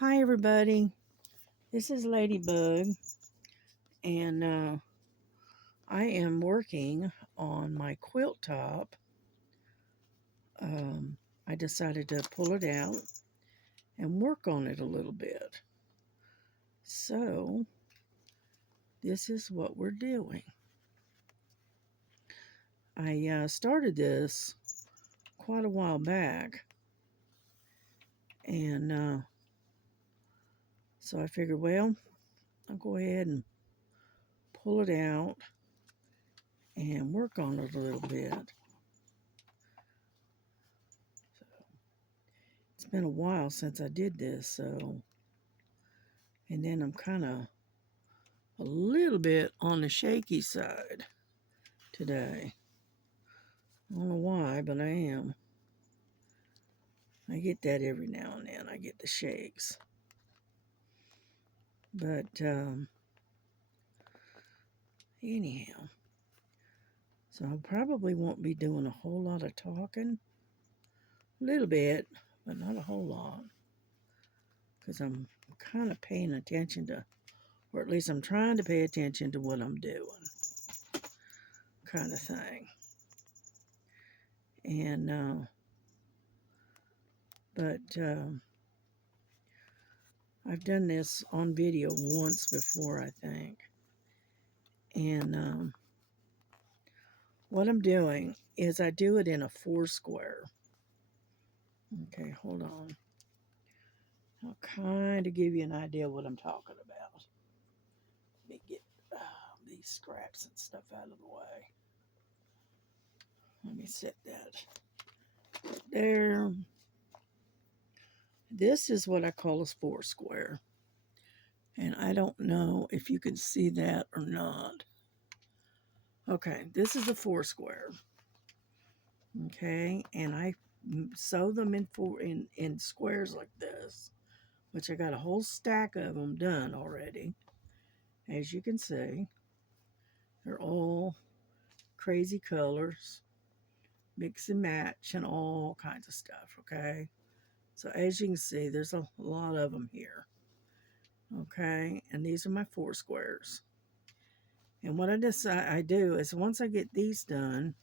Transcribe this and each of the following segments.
Hi, everybody. This is Ladybug, and I am working on my quilt top. Um, I decided to pull it out and work on it a little bit. So, this is what we're doing. I started this quite a while back, and so I figured, well, I'll go ahead and pull it out and work on it a little bit. So, it's been a while since I did this, so. And then I'm kind of a little bit on the shaky side today. I don't know why, but I am. I get that every now and then. I get the shakes. But anyhow, so I probably won't be doing a whole lot of talking. A little bit, but not a whole lot. Because I'm kind of paying attention to, or at least I'm trying to pay attention to what I'm doing. Kind of thing. And, but I've done this on video once before, I think. And what I'm doing is I do it in a 4 square. Okay, hold on. I'll kind of give you an idea what I'm talking about. Let me get these scraps and stuff out of the way. Let me set that there. This is what I call a 4 square. And I don't know if you can see that or not. Okay, this is a 4 square. Okay, and I sew them in squares like this, which I got a whole stack of them done already. As you can see, they're all crazy colors, mix and match, and all kinds of stuff. Okay, so as you can see, there's a lot of them here. Okay, and these are my 4 squares. And what I do is once I get these done,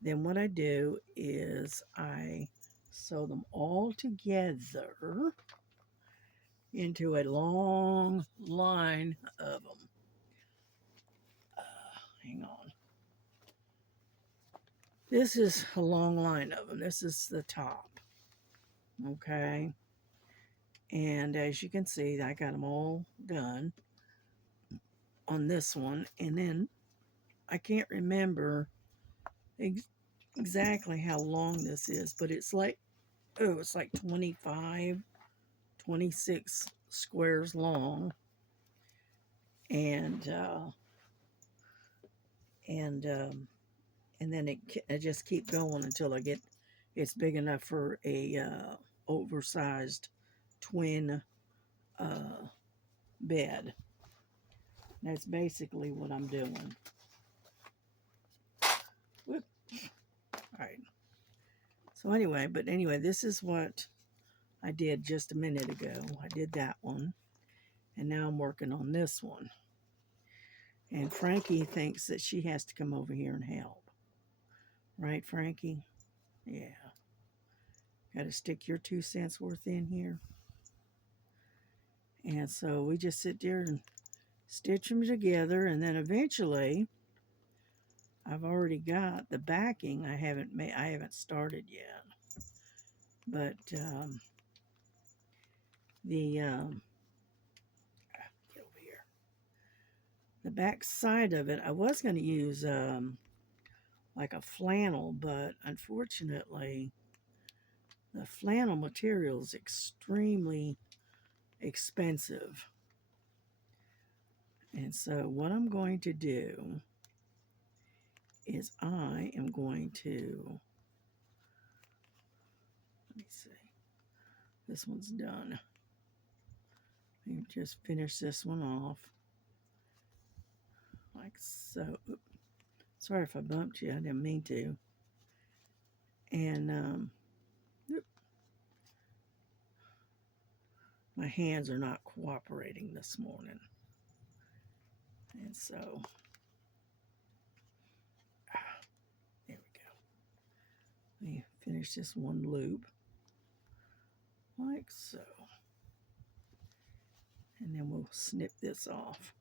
then what I do is I sew them all together into a long line of them. Hang on. This is a long line of them. This is the top. Okay. And as you can see, I got them all done on this one. And then I can't remember exactly how long this is, but it's like, oh, it's like 25, 26 squares long. And, and, um, and then I just keep going until I get it's big enough for a oversized twin uh, bed. That's basically what I'm doing. Whoop. All right. So anyway, this is what I did just a minute ago. I did that one, and now I'm working on this one. And Frankie thinks that she has to come over here and help. Right, Frankie? Yeah. Got to stick your 2 cents worth in here. And so we just sit there and stitch them together, and then eventually I've already got the backing. I haven't started yet, but the get over here, the back side of it, I was going to use like a flannel, but unfortunately the flannel material is extremely expensive. And so what I'm going to do is I am going to, let me see, this one's done. Let me just finish this one off like so. Oops. Sorry if I bumped you, I didn't mean to. And my hands are not cooperating this morning. And so, there we go. Let me finish this one loop, like so. And then we'll snip this off.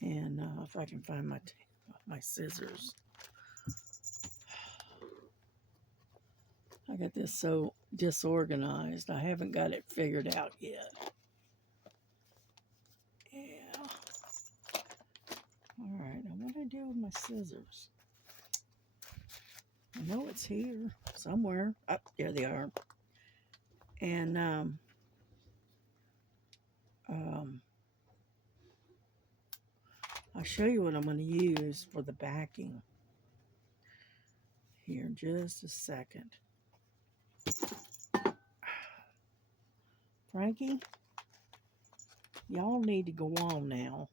And if I can find my scissors. I got this so disorganized. I haven't got it figured out yet. Yeah. All right, now what do I do with my scissors? I know it's here somewhere. Oh, there they are. And I'll show you what I'm going to use for the backing here in just a second. Frankie, y'all need to go on now.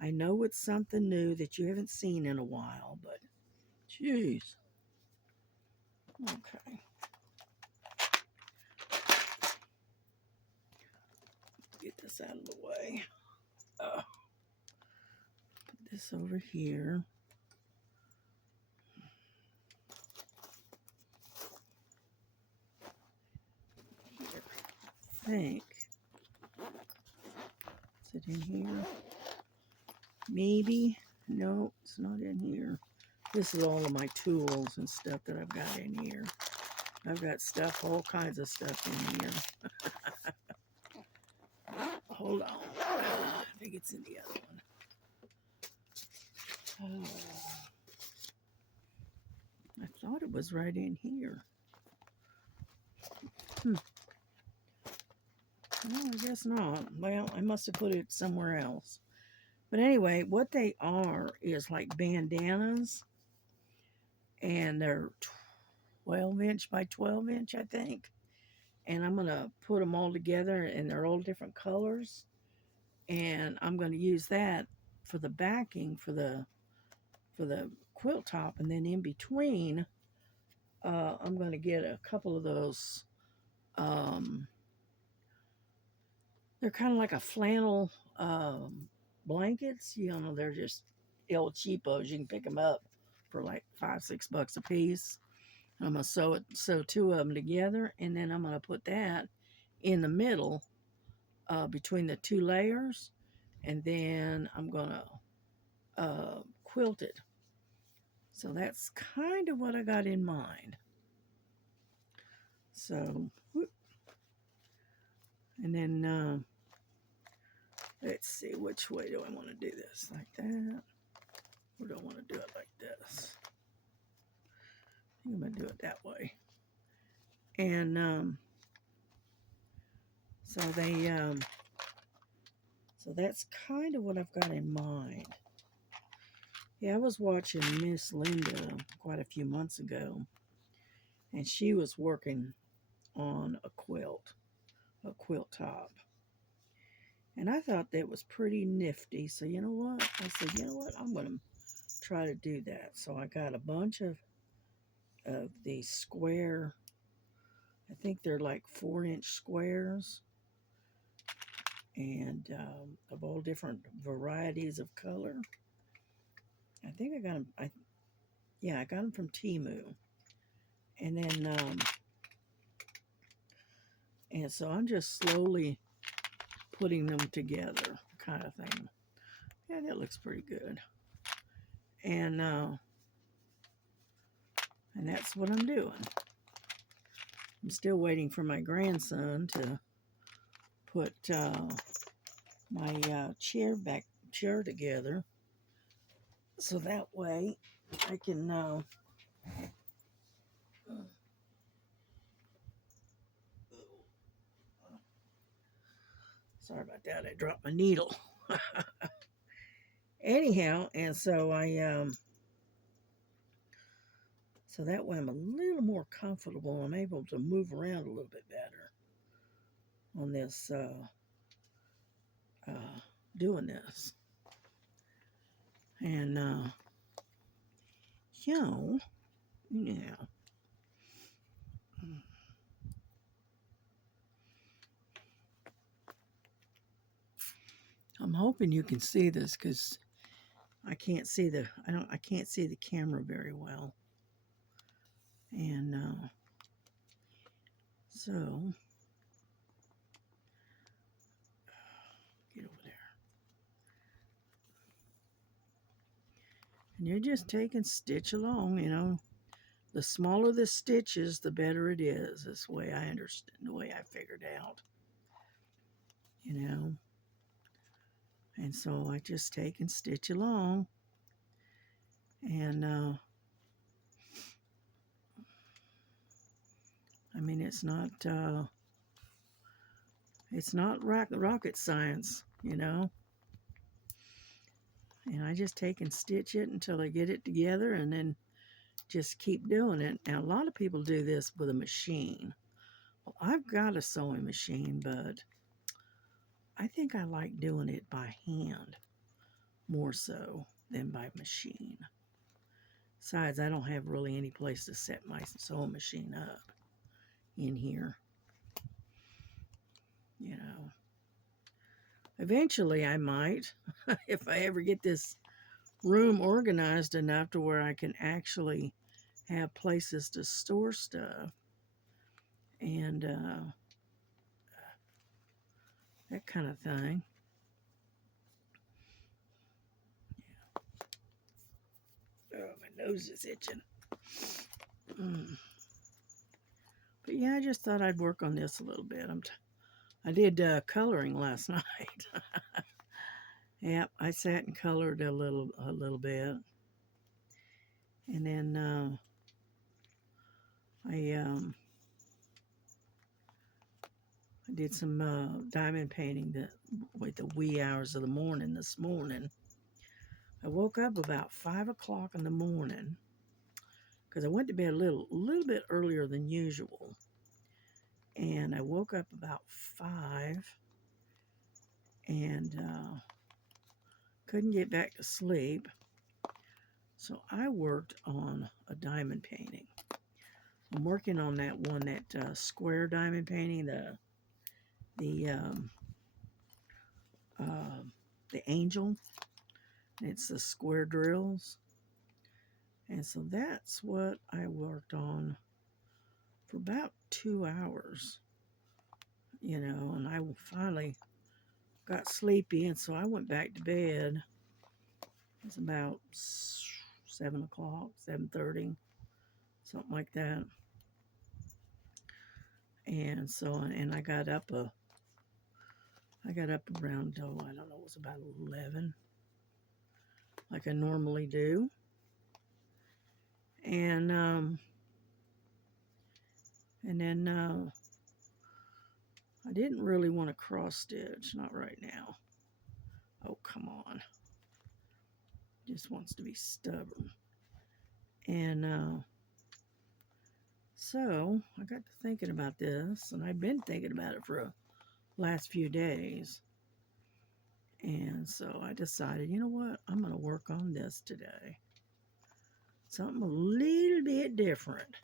I know it's something new that you haven't seen in a while, but jeez. Okay. Get this out of the way. Put this over here. I think. Is it in here? Maybe. No, it's not in here. This is all of my tools and stuff that I've got in here. I've got stuff, all kinds of stuff in here. Hold on. I think it's in the other one. Oh. I thought it was right in here. No, I guess not. Well, I must have put it somewhere else. But anyway, what they are is like bandanas. And they're 12 inch by 12 inch, I think. And I'm going to put them all together, and they're all different colors. And I'm going to use that for the backing for the quilt top. And then in between, I'm going to get a couple of those. They're kind of like a flannel blankets. You know, they're just ill cheapos. You can pick them up for like $5-6 a piece. I'm going to sew two of them together, and then I'm going to put that in the middle between the two layers, and then I'm going to quilt it. So that's kind of what I got in mind. So, and then let's see, which way do I want to do this? Like that? Or do I want to do it like this? I think I'm going to do it that way. And so that's kind of what I've got in mind. Yeah, I was watching Miss Linda quite a few months ago, and she was working on a quilt top. And I thought that was pretty nifty. So you know what? I said, you know what? I'm going to try to do that. So I got a bunch of these square, I think they're like 4-inch squares, and of all different varieties of color. I think I got them, I got them from Temu. And then, and so I'm just slowly putting them together, kind of thing. Yeah, that looks pretty good. And that's what I'm doing. I'm still waiting for my grandson to put my chair together, so that way I can sorry about that, I dropped my needle. Anyhow, and so so that way I'm a little more comfortable. I'm able to move around a little bit better on this doing this. And so yeah. I'm hoping you can see this because I can't see I can't see the camera very well. And so get over there. And you're just taking stitch along, you know. The smaller the stitches, the better it is. That's the way I understand, the way I figured out, you know. And so I just take and stitch along. And I mean, it's not rocket science, you know. And I just take and stitch it until I get it together, and then just keep doing it. Now, a lot of people do this with a machine. Well, I've got a sewing machine, but I think I like doing it by hand more so than by machine. Besides, I don't have really any place to set my sewing machine up in here. You know, eventually I might, if I ever get this room organized enough to where I can actually have places to store stuff and that kind of thing. Oh, my nose is itching. But yeah, I just thought I'd work on this a little bit. I did coloring last night. Yep, I sat and colored a little bit, and then I did some diamond painting with the wee hours of the morning this morning. I woke up about 5 o'clock in the morning because I went to bed a little bit earlier than usual, and I woke up about 5 and couldn't get back to sleep. So I worked on a diamond painting. I'm working on that one, that square diamond painting, the angel. It's the square drills. And so that's what I worked on for about 2 hours, you know, and I finally got sleepy, and so I went back to bed. It's about 7 o'clock, 7:30, something like that. And so, and I got up around, I don't know, it was about 11, like I normally do. And then I didn't really want to cross stitch, not right now. Oh, come on. Just wants to be stubborn. And so I got to thinking about this, and I've been thinking about it for the last few days. And so I decided, you know what, I'm going to work on this today. Something a little bit different,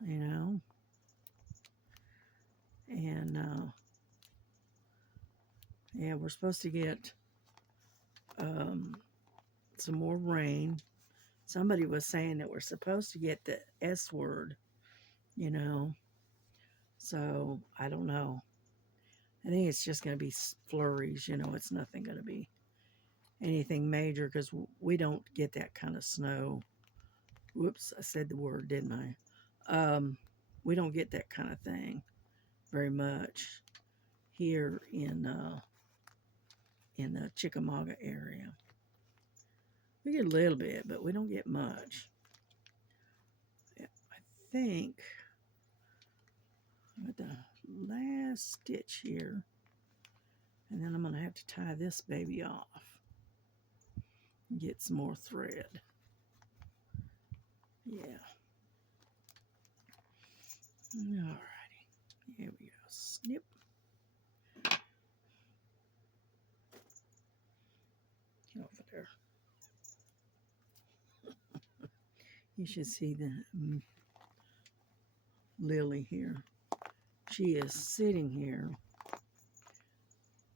you know. And yeah, we're supposed to get some more rain. Somebody was saying that we're supposed to get the S word, you know. So I don't know. I think it's just going to be flurries, you know. It's nothing going to be anything major because we don't get that kind of snow. Whoops, I said the word, didn't I? We don't get that kind of thing very much here in the Chickamauga area. We get a little bit, but we don't get much. I think with the last stitch here, and then I'm going to have to tie this baby off and get some more thread. Yeah. Alrighty. Here we go. Snip. Get over there. You should see the Lily here. She is sitting here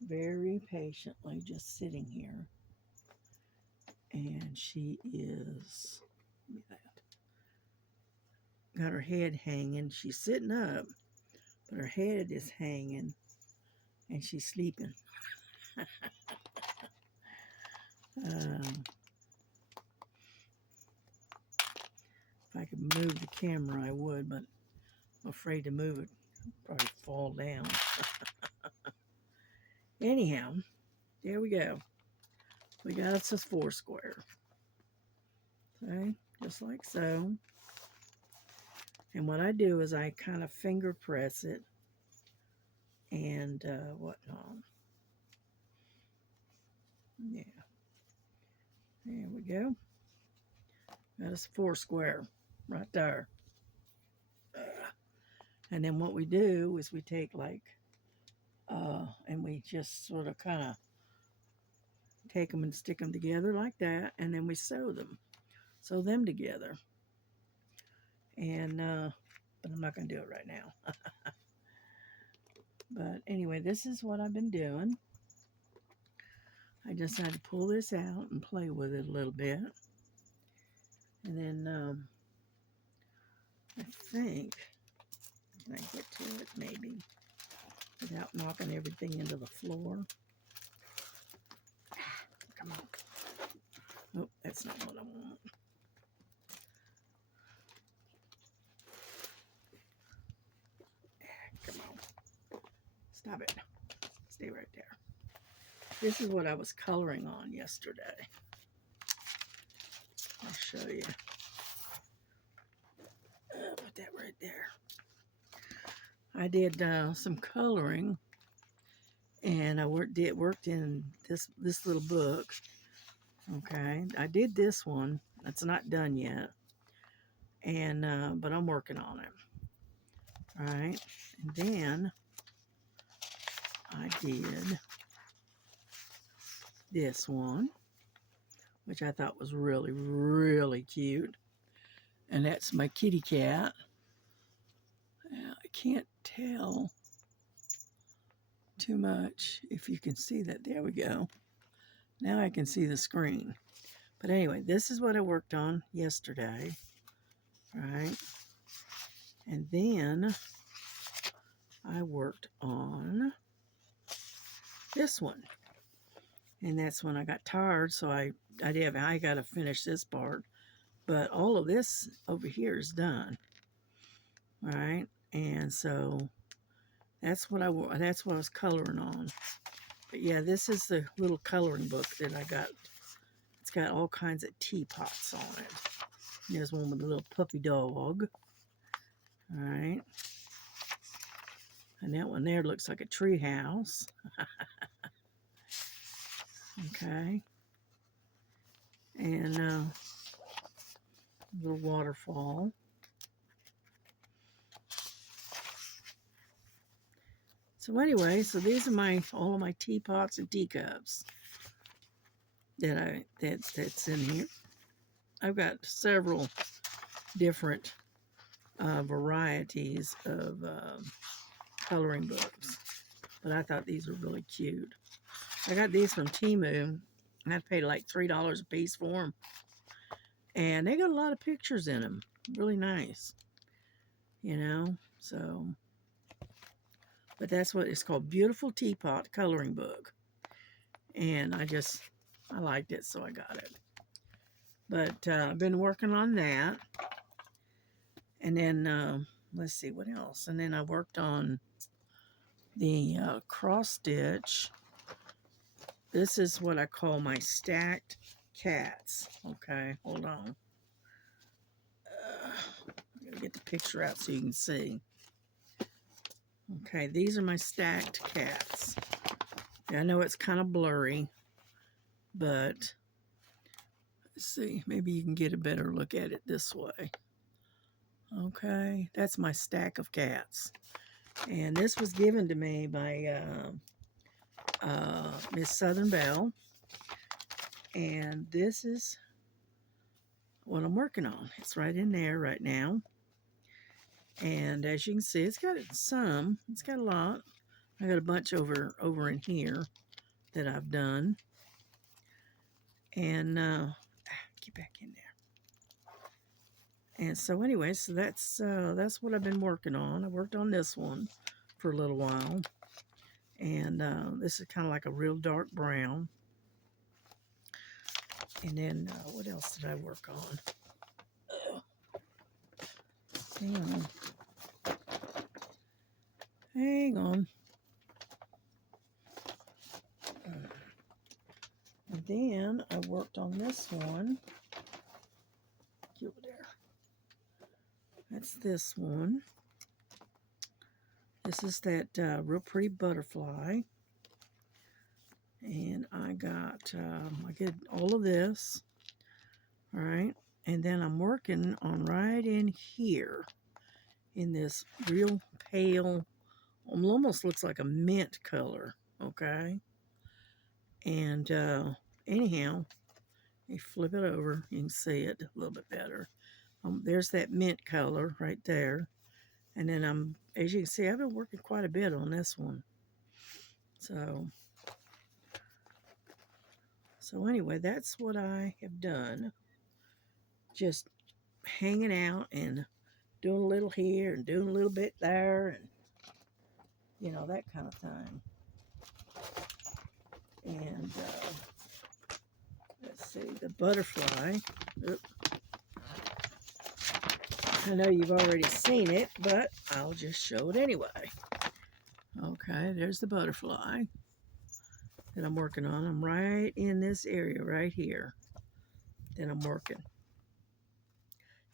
very patiently just sitting here. And she is, look at that, got her head hanging. She's sitting up, but her head is hanging, and she's sleeping. If I could move the camera, I would, but I'm afraid to move it. Probably fall down. Anyhow, there we go. We got us a 4 square. Okay, just like so. And what I do is I kind of finger press it and whatnot. Yeah. There we go. Got us a 4 square right there. And then what we do is we take like, and we just sort of kind of take them and stick them together like that. And then we sew them together. And, but I'm not going to do it right now. But anyway, this is what I've been doing. I just had to pull this out and play with it a little bit. And then I think, can I get to it maybe without knocking everything into the floor? Come on. Nope, that's not what I want. Come on. Stop it. Stay right there. This is what I was coloring on yesterday. I'll show you. Put that right there. I did some coloring, and I worked in this little book. Okay, I did this one. It's not done yet, and but I'm working on it. All right, and then I did this one, which I thought was really, really cute. And that's my kitty cat. I can't tell too much if you can see that. There we go. Now I can see the screen. But anyway, this is what I worked on yesterday. Right? And then I worked on this one. And that's when I got tired, so I got to finish this part. But all of this over here is done. All right? And so that's what I was coloring on. But yeah, this is the little coloring book that I got. It's got all kinds of teapots on it. There's one with a little puppy dog. All right. And that one there looks like a tree house. Okay. And a little waterfall. So anyway, so these are all of my teapots and teacups that's in here. I've got several different varieties of coloring books, but I thought these were really cute. I got these from Temu, and I paid like $3 a piece for them, and they got a lot of pictures in them. Really nice, you know. So, but that's what it's called, Beautiful Teapot Coloring Book, and I liked it, so I got it. But I've been working on that, and then let's see what else. And then I worked on the cross stitch. This is what I call my stacked cats. Okay, hold on. I'm gonna get the picture out so you can see. Okay, these are my stacked cats. I know it's kind of blurry, but let's see, maybe you can get a better look at it this way. Okay, that's my stack of cats. And this was given to me by Miss Southern Belle. And this is what I'm working on. It's right in there right now. And as you can see, it's got a lot. I got a bunch over in here. that I've done. And get back in there. And so anyway, so that's what I've been working on. I worked on this one for a little while. And this is kind of like a real dark brown. And then what else did I work on? Hang on. Hang on. And then I worked on this one. Get over there. That's this one. This is that real pretty butterfly. And I got, I get all of this. All right. And then I'm working on right in here in this real pale, almost looks like a mint color. Okay. And anyhow, you flip it over, you can see it a little bit better. There's that mint color right there. And then as you can see, I've been working quite a bit on this one. So anyway, that's what I have done. Just hanging out and doing a little here and doing a little bit there, and you know, that kind of thing. And let's see, the butterfly. Oop. I know you've already seen it, but I'll just show it anyway. Okay, there's the butterfly that I'm working on. I'm right in this area right here that I'm working.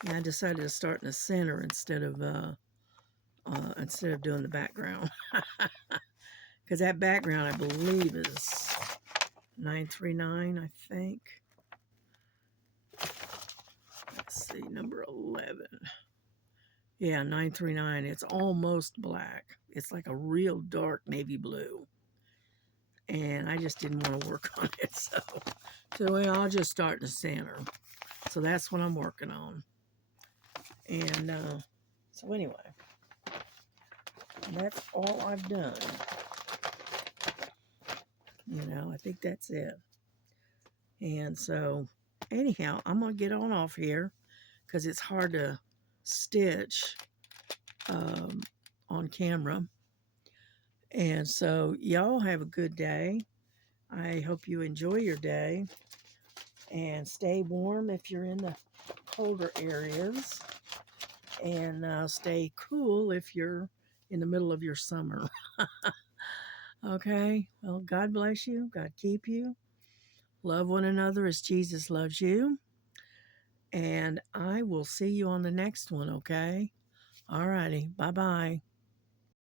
And I decided to start in the center instead of doing the background. Because that background, I believe, is 939, I think. Let's see, number 11. Yeah, 939. It's almost black. It's like a real dark navy blue. And I just didn't want to work on it. So I'll just start in the center. So that's what I'm working on. And so anyway, that's all I've done. You know, I think that's it. And so anyhow, I'm going to get off here because it's hard to stitch on camera. And so y'all have a good day. I hope you enjoy your day and stay warm if you're in the colder areas, and stay cool if you're in the middle of your summer. Okay, well, God bless you. God keep you. Love one another as Jesus loves you. And I will see you on the next one, okay? All righty. Bye-bye.